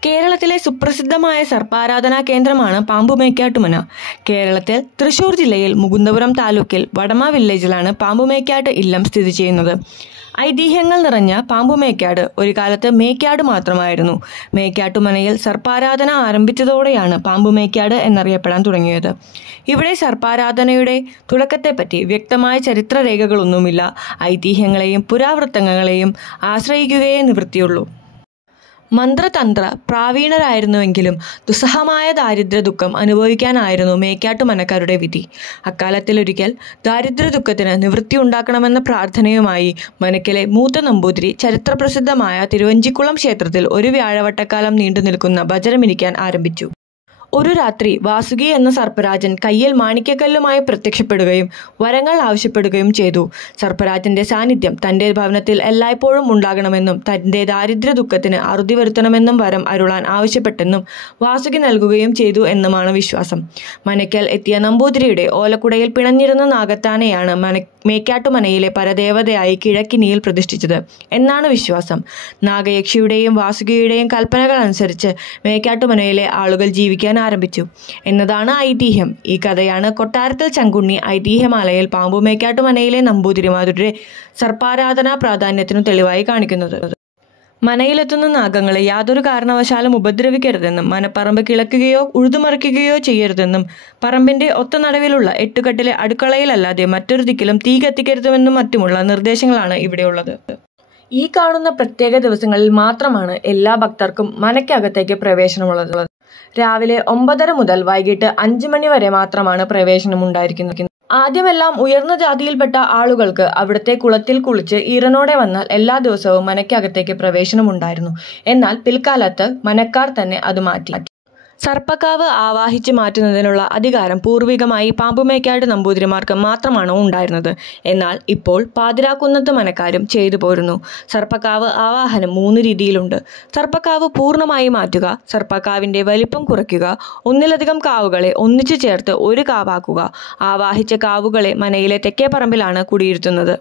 കേരളത്തിലെ സുപ്രസിദ്ധമായ സർപ്പാരാധനാ കേന്ദ്രമാണ് പാമ്പുമേക്കാട്ടുമന. കേരളത്തിൽ തൃശൂർ ജില്ലയിൽ മുകുന്ദപുരം താലൂക്കിൽ വടമ വില്ലേജിലാണ് പാമ്പുമേക്കാട്ട് ഇല്ലം സ്ഥിതി ചെയ്യുന്നത്. ഐതിഹ്യങ്ങൾ നിറഞ്ഞ പാമ്പുമേക്കാട് ഒരു കാലത്ത് മേക്കാട് മാത്രമായിരുന്നു. മേക്കാട്ടുമനയിൽ സർപ്പാരാധന ആരംഭിച്ചതോടെയാണ് പാമ്പുമേക്കാട് എന്നറിയപ്പെടാൻ തുടങ്ങിയത്. ഇവിടെ സർപ്പാരാധനയുടെ തുടക്കത്തെപ്പറ്റി വ്യക്തമായ ചരിത്രരേഖകളൊന്നുമില്ല. ഐതിഹ്യങ്ങളെയും പുരാവൃത്തങ്ങളെയും ആശ്രയിക്കുകയേ നിവൃത്തിയുള്ളൂ. മന്ത്രതന്ത്ര പ്രാവീണരായിരുന്നുവെങ്കിലും ദുസ്സഹമായ ദാരിദ്ര്യ ദുഃഖം അനുഭവിക്കാനായിരുന്നു മേക്കാട്ടുമനക്കാരുടെ വിധി. അക്കാലത്തിലൊരിക്കൽ ദാരിദ്ര്യ ദുഃഖത്തിന് നിവൃത്തിയുണ്ടാക്കണമെന്ന പ്രാർത്ഥനയുമായി മനക്കിലെ മൂത്ത നമ്പൂതിരി ചരിത്രപ്രസിദ്ധമായ തിരുവഞ്ചിക്കുളം ക്ഷേത്രത്തിൽ ഒരു വ്യാഴവട്ടക്കാലം നീണ്ടു നിൽക്കുന്ന ഭജനമിരിക്കാൻ ആരംഭിച്ചു. ഒരു രാത്രി വാസുകി എന്ന സർപ്പരാജൻ കയ്യിൽ മാണിക്യക്കല്ലുമായി പ്രത്യക്ഷപ്പെടുകയും വരങ്ങൾ ആവശ്യപ്പെടുകയും ചെയ്തു. സർപ്പരാജന്റെ സാന്നിധ്യം തന്റെ ഭവനത്തിൽ എല്ലായ്പ്പോഴും ഉണ്ടാകണമെന്നും തന്റെ ദാരിദ്ര്യ ദുഃഖത്തിന് അറുതി വരുത്തണമെന്നും വരം അരുളാൻ ആവശ്യപ്പെട്ടെന്നും വാസുകി നൽകുകയും ചെയ്തു എന്നുമാണ് വിശ്വാസം. മനയ്ക്കൽ എത്തിയ നമ്പൂതിരിയുടെ ഓലക്കുടയിൽ പിണഞ്ഞിരുന്ന നാഗത്താനെയാണ് മേക്കാട്ടുമനയിലെ പരദേവതയായി കിഴക്കിനിയിൽ പ്രതിഷ്ഠിച്ചത് എന്നാണ് വിശ്വാസം. നാഗയക്ഷിയുടെയും വാസുകിയുടെയും കൽപ്പനകൾ അനുസരിച്ച് മേക്കാട്ടുമനയിലെ ആളുകൾ ജീവിക്കാൻ ആരംഭിച്ചു എന്നതാണ് ഐതിഹ്യം. ഈ കഥയാണ് കൊട്ടാരത്തിൽ ചങ്കുണ്ണി ഐതിഹ്യമാലയിൽ പാമ്പുമേക്കാട്ടുമനയിലെ നമ്പൂതിരിമാരുടെ സർപ്പാരാധനാ പ്രാധാന്യത്തിനു തെളിവായി കാണിക്കുന്നത്. മനയിലെത്തുന്ന നാഗങ്ങളെ യാതൊരു കാരണവശാലും ഉപദ്രവിക്കരുതെന്നും മനപ്പറമ്പ് കിളക്കുകയോ ഉഴുതുമറിക്കുകയോ ചെയ്യരുതെന്നും പറമ്പിന്റെ ഒത്ത നടുവിലുള്ള എട്ടുകെട്ടിലെ അടുക്കളയിലല്ലാതെ മറ്റൊരു ദിക്കിലും തീ കത്തിക്കരുതെന്നും മറ്റുമുള്ള നിർദ്ദേശങ്ങളാണ് ഇവിടെയുള്ളത്. ഈ കാണുന്ന പ്രത്യേക ദിവസങ്ങളിൽ മാത്രമാണ് എല്ലാ ഭക്തർക്കും മനയ്ക്കകത്തേക്ക് പ്രവേശനമുള്ളത്. രാവിലെ 9:30 മുതൽ വൈകിട്ട് 5 മണി വരെ മാത്രമാണ് പ്രവേശനമുണ്ടായിരിക്കുന്നത്. ആദ്യമെല്ലാം ഉയർന്ന ജാതിയിൽപ്പെട്ട ആളുകൾക്ക് അവിടുത്തെ കുളത്തിൽ കുളിച്ച് ഈറനോടെ വന്നാൽ എല്ലാ ദിവസവും മനയ്ക്കകത്തേക്ക് പ്രവേശനമുണ്ടായിരുന്നു. എന്നാൽ പിൽക്കാലത്ത് മനക്കാർ തന്നെ അത് മാറ്റി. സർപ്പക്കാവ് ആവാഹിച്ച് മാറ്റുന്നതിനുള്ള അധികാരം പൂർവികമായി പാമ്പുമേക്കാട് നമ്പൂതിരിമാർക്ക് മാത്രമാണ് ഉണ്ടായിരുന്നത്. എന്നാൽ ഇപ്പോൾ പാതിരാക്കുന്നത്ത് മനക്കാരും ചെയ്തു പോരുന്നു. സർപ്പക്കാവ് ആവാഹനം 3 രീതിയിലുണ്ട്. സർപ്പക്കാവ് പൂർണ്ണമായി മാറ്റുക, സർപ്പക്കാവിന്റെ വലിപ്പം കുറയ്ക്കുക, ഒന്നിലധികം കാവുകളെ ഒന്നിച്ചു ചേർത്ത് ഒരു കാവാക്കുക. ആവാഹിച്ച കാവുകളെ മനയിലെ തെക്കേ പറമ്പിലാണ് കുടിയിരുത്തുന്നത്.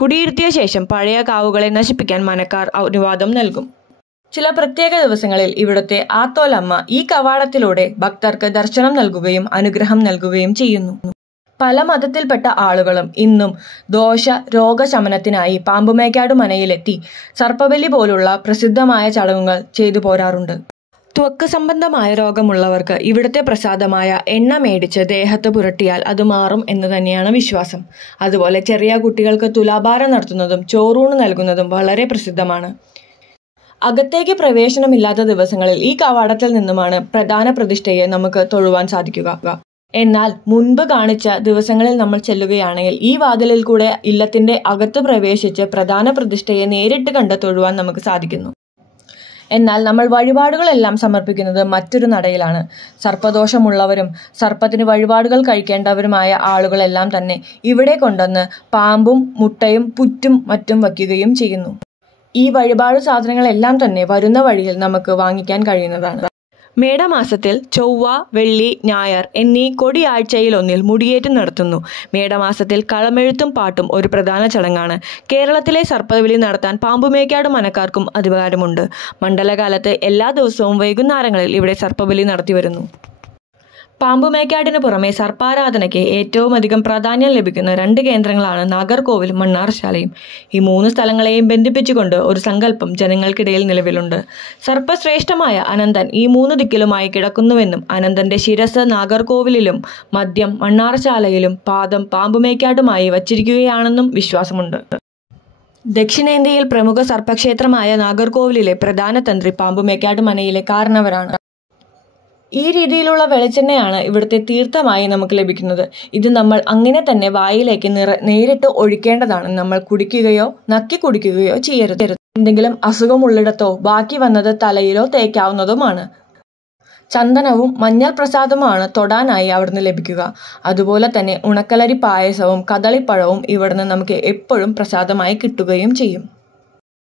കുടിയിരുത്തിയ ശേഷം പഴയ കാവുകളെ നശിപ്പിക്കാൻ മനക്കാർ അനുവാദം നൽകും. ചില പ്രത്യേക ദിവസങ്ങളിൽ ഇവിടുത്തെ ആത്തോലമ്മ ഈ കവാടത്തിലൂടെ ഭക്തർക്ക് ദർശനം നൽകുകയും അനുഗ്രഹം നൽകുകയും ചെയ്യുന്നു. പല മതത്തിൽപ്പെട്ട ആളുകളും ഇന്നും ദോഷ രോഗശമനത്തിനായി പാമ്പുമേക്കാട് മനയിലെത്തി സർപ്പബലി പോലുള്ള പ്രസിദ്ധമായ ചടങ്ങുകൾ ചെയ്തു പോരാറുണ്ട്. ത്വക്ക് സംബന്ധമായ രോഗമുള്ളവർക്ക് ഇവിടുത്തെ പ്രസാദമായ എണ്ണ മേടിച്ച് ദേഹത്ത് പുരട്ടിയാൽ അത് മാറും എന്ന് തന്നെയാണ് വിശ്വാസം. അതുപോലെ ചെറിയ കുട്ടികൾക്ക് തുലാഭാരം നടത്തുന്നതും ചോറൂണ് നൽകുന്നതും വളരെ പ്രസിദ്ധമാണ്. അകത്തേക്ക് പ്രവേശനമില്ലാത്ത ദിവസങ്ങളിൽ ഈ കവാടത്തിൽ നിന്നുമാണ് പ്രധാന പ്രതിഷ്ഠയെ നമുക്ക് തൊഴുവാൻ സാധിക്കുക. എന്നാൽ മുൻപ് കാണിച്ച ദിവസങ്ങളിൽ നമ്മൾ ചെല്ലുകയാണെങ്കിൽ ഈ വാതിലിൽ കൂടെ ഇല്ലത്തിന്റെ അകത്ത് പ്രവേശിച്ച് പ്രധാന പ്രതിഷ്ഠയെ നേരിട്ട് കണ്ട് തൊഴുവാൻ നമുക്ക് സാധിക്കുന്നു. എന്നാൽ നമ്മൾ വഴിപാടുകളെല്ലാം സമർപ്പിക്കുന്നത് മറ്റൊരു നടയിലാണ്. സർപ്പദോഷമുള്ളവരും സർപ്പത്തിന് വഴിപാടുകൾ കഴിക്കേണ്ടവരുമായ ആളുകളെല്ലാം തന്നെ ഇവിടെ കൊണ്ടുവന്ന് പാമ്പും മുട്ടയും പുറ്റും മറ്റും വയ്ക്കുകയും ചെയ്യുന്നു. ഈ വഴിപാട് സാധനങ്ങളെല്ലാം തന്നെ വരുന്ന വഴിയിൽ നമുക്ക് വാങ്ങിക്കാൻ കഴിയുന്നതാണ്. മേടമാസത്തിൽ ചൊവ്വ, വെള്ളി, ഞായർ എന്നീ കൊടിയാഴ്ചയിലൊന്നിൽ മുടിയേറ്റം നടത്തുന്നു. മേടമാസത്തിൽ കളമെഴുത്തും പാട്ടും ഒരു പ്രധാന ചടങ്ങാണ്. കേരളത്തിലെ സർപ്പബലി നടത്താൻ പാമ്പുമേക്കാട് മനക്കാർക്കും അധികാരമുണ്ട്. മണ്ഡലകാലത്ത് എല്ലാ ദിവസവും വൈകുന്നേരങ്ങളിൽ ഇവിടെ സർപ്പബലി നടത്തിവരുന്നു. പാമ്പുമേക്കാടിന് പുറമെ സർപ്പാരാധനയ്ക്ക് ഏറ്റവും അധികം പ്രാധാന്യം ലഭിക്കുന്ന 2 കേന്ദ്രങ്ങളാണ് നാഗർകോവിലും മണ്ണാർശാലയും. ഈ 3 സ്ഥലങ്ങളെയും ബന്ധിപ്പിച്ചുകൊണ്ട് ഒരു സങ്കല്പം ജനങ്ങൾക്കിടയിൽ നിലവിലുണ്ട്. സർപ്പശ്രേഷ്ഠമായ അനന്തൻ ഈ 3 ദിക്കിലുമായി കിടക്കുന്നുവെന്നും അനന്തന്റെ ശിരസ് നാഗർകോവിലിലും മദ്യം മണ്ണാർശാലയിലും പാദം പാമ്പുമേക്കാടുമായി വച്ചിരിക്കുകയാണെന്നും വിശ്വാസമുണ്ട്. ദക്ഷിണേന്ത്യയിൽ പ്രമുഖ സർപ്പക്ഷേത്രമായ നാഗർകോവിലിലെ പ്രധാന തന്ത്രി പാമ്പുമേക്കാട് മനയിലെ കാരണവരാണ്. ഈ രീതിയിലുള്ള വെളിച്ചെണ്ണയാണ് ഇവിടുത്തെ തീർത്ഥമായി നമുക്ക് ലഭിക്കുന്നത്. ഇത് നമ്മൾ അങ്ങനെ തന്നെ വായിലേക്ക് നേരിട്ട് ഒഴിക്കേണ്ടതാണ്. നമ്മൾ കുടിക്കുകയോ നക്കി കുടിക്കുകയോ ചെയ്യരുത്. എന്തെങ്കിലും അസുഖമുള്ളിടത്തോ ബാക്കി വന്നത് തലയിലോ തേക്കാവുന്നതുമാണ്. ചന്ദനവും മഞ്ഞൾ പ്രസാദവുമാണ് തൊടാനായി അവിടുന്ന് ലഭിക്കുക. അതുപോലെ തന്നെ ഉണക്കലരി പായസവും കദളിപ്പഴവും ഇവിടുന്ന് നമുക്ക് എപ്പോഴും പ്രസാദമായി കിട്ടുകയും ചെയ്യും.